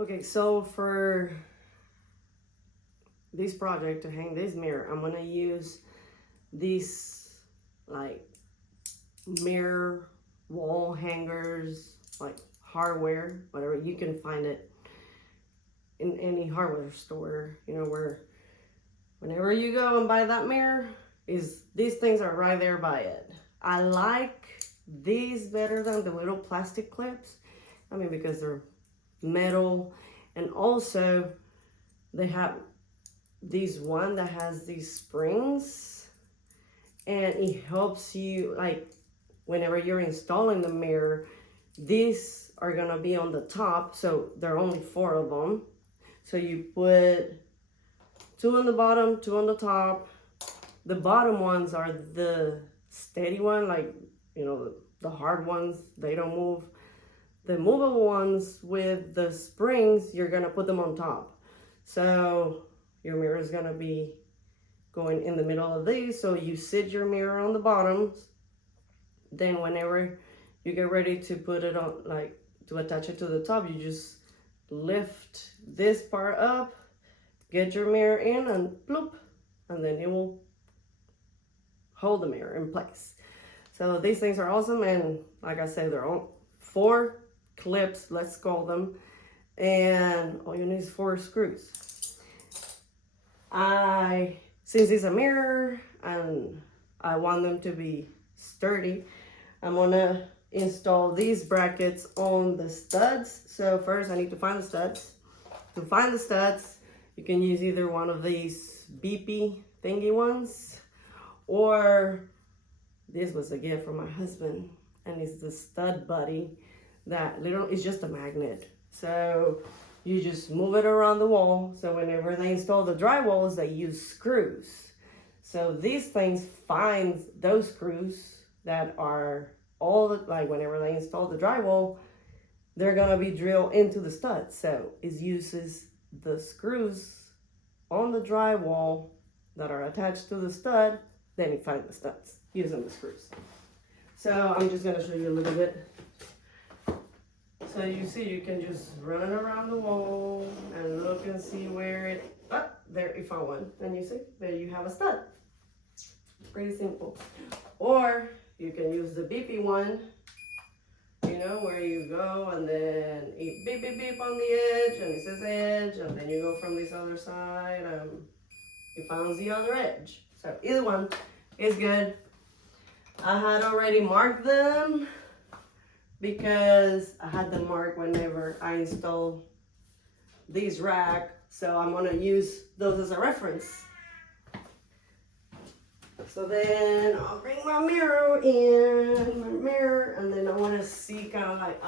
Okay, so for this project to hang this mirror, I'm gonna use these like mirror wall hangers, like hardware, whatever. You can find it in any hardware store, you know, where whenever you go and buy that mirror, these things are right there by it. I like these better than the little plastic clips. I mean, because they're metal, and also they have one that has these springs, and it helps you, like, whenever you're installing the mirror, these are gonna be on the top, so there are only 4 of them. So you put 2 on the bottom, 2 on the top. The bottom ones are the steady one, like, you know, the hard ones, they don't move. The movable ones with the springs, you're gonna put them on top. So your mirror is gonna be going in the middle of these. So you sit your mirror on the bottoms. Then whenever you get ready to put it on, like to attach it to the top, you just lift this part up, get your mirror in, and bloop, and then it will hold the mirror in place. So these things are awesome, and like I said, they're all 4 clips, let's call them, and all you need is 4 screws. Since it's a mirror and I want them to be sturdy, I'm gonna install these brackets on the studs. So first I need to find the studs. To find the studs, you can use either one of these beepy thingy ones, or this was a gift from my husband, and it's the stud buddy that literally is just a magnet. So you just move it around the wall. So whenever they install the drywalls, they use screws. So these things find those screws that are like whenever they install the drywall, they're gonna be drilled into the studs. So it uses the screws on the drywall that are attached to the stud, then you find the studs using the screws. So I'm just gonna show you a little bit. So you see, you can just run it around the wall and look and see where it, there you found one. And you see, there you have a stud. Pretty simple. Or you can use the beepy one, you know, where you go and then it beep, beep, beep on the edge, and it says edge, and then you go from this other side and you found the other edge. So either one is good. I had already marked them because I had them marked whenever I installed these rack. So I'm gonna use those as a reference. So then I'll bring my mirror in, and then I wanna see kind of like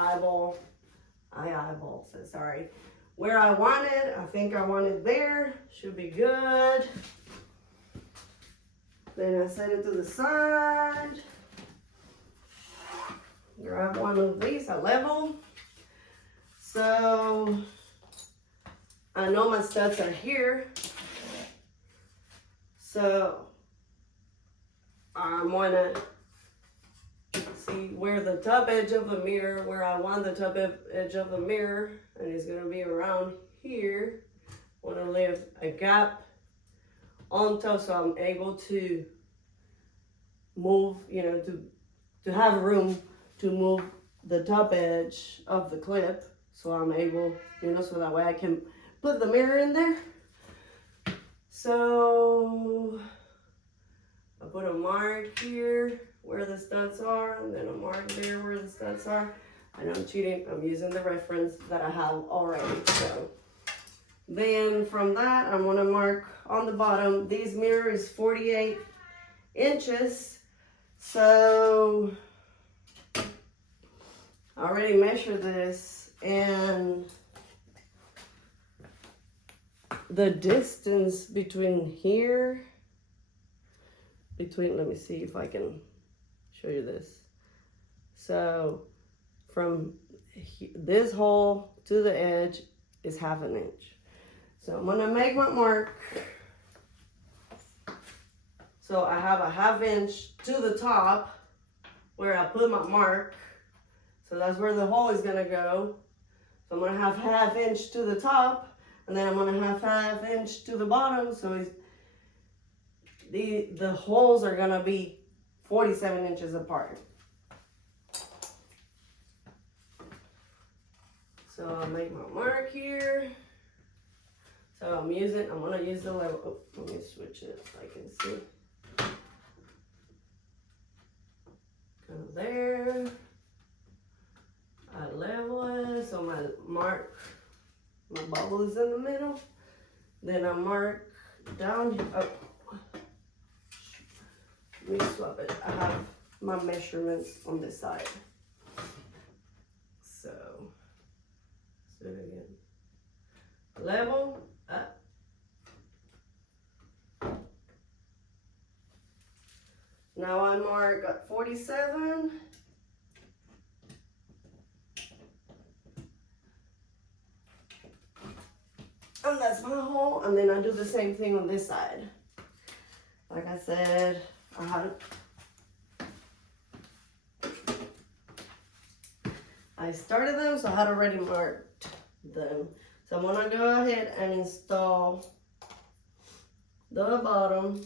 where I want it. I think I want it there, should be good. Then I set it to the side. Grab one of these, a level. So I know my studs are here. So I wanna see where the top edge of the mirror, where I want the top edge of the mirror, and it's gonna be around here. I wanna leave a gap on top so I'm able to move, you know, to have room to move the top edge of the clip. So I'm able, you know, so that way I can put the mirror in there. So I put a mark here where the studs are, and then a mark there where the studs are. I know I'm cheating, I'm using the reference that I have already. So then from that, I'm gonna mark on the bottom. This mirror is 48 inches. So I already measured this, and the distance between here, let me see if I can show you this. So from this hole to the edge is ½ inch. So I'm gonna make my mark. So I have a ½ inch to the top where I put my mark. So that's where the hole is gonna go. So I'm gonna have 1/2 inch to the top, and then I'm gonna have 1/2 inch to the bottom. So the holes are gonna be 47 inches apart. So I'll make my mark here. So I'm gonna use the level. Oh, let me switch it so I can see. Go there. I level it, so my bubble is in the middle. Then I mark down. Oh, let me swap it. I have my measurements on this side. So, let's do it again. Level up. Now I mark at 47. And that's my hole. And then I do the same thing on this side. Like I said, I started them, so I had already marked them. So I'm gonna go ahead and install the bottom.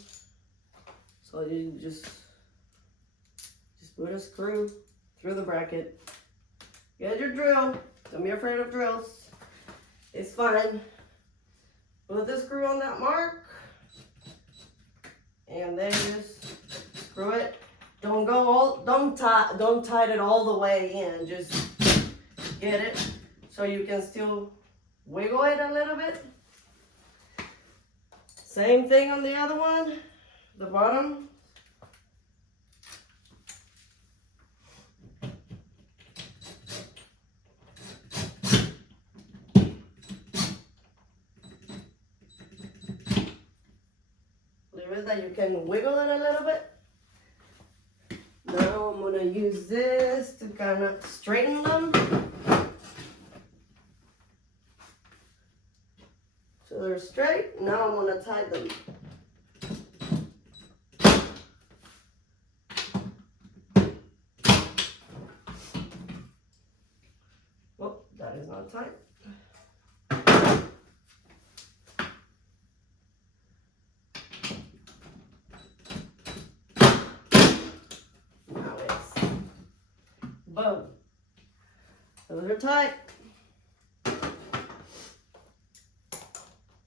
So you just put a screw through the bracket. Get your drill. Don't be afraid of drills. It's fine. Put the screw on that mark. And then just screw it. Don't tighten it all the way in. Just get it so you can still wiggle it a little bit. Same thing on the other one, the bottom. That you can wiggle it a little bit. Now I'm gonna use this to kind of straighten them. So they're straight. Now I'm gonna tie them. Oh, that is not tight. Boom. Those are tight.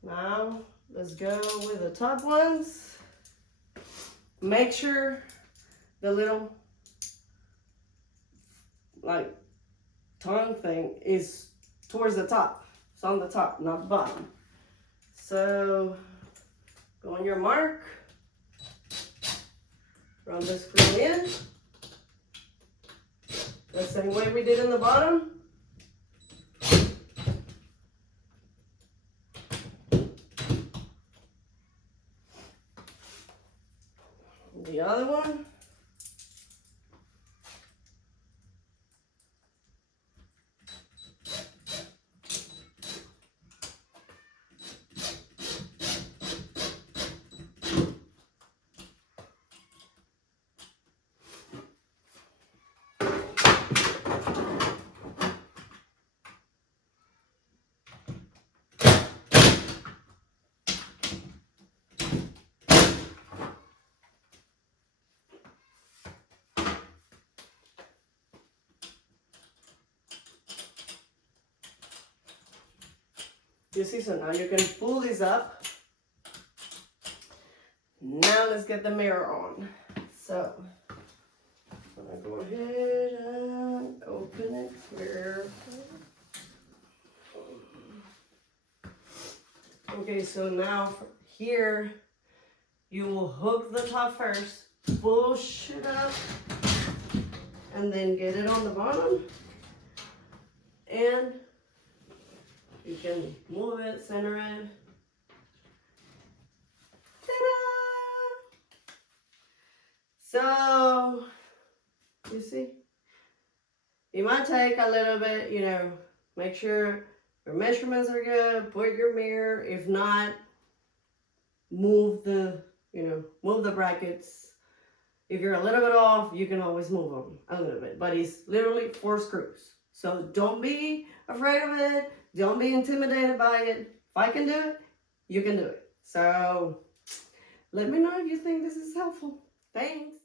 Now, let's go with the top ones. Make sure the little, like, tongue thing is towards the top. It's on the top, not the bottom. So, go on your mark. Run the screw in. The same way we did in the bottom. The other one. You see, so now you can pull these up. Now let's get the mirror on. So, I'm gonna go ahead and open it here. Okay, so now here, you will hook the top first, push it up, and then get it on the bottom. And you can move it, center it. Ta-da! So, you see, you might take a little bit, make sure your measurements are good, put your mirror. If not, move the brackets. If you're a little bit off, you can always move them a little bit, but it's literally 4 screws. So don't be afraid of it. Don't be intimidated by it. If I can do it, you can do it. So let me know if you think this is helpful. Thanks.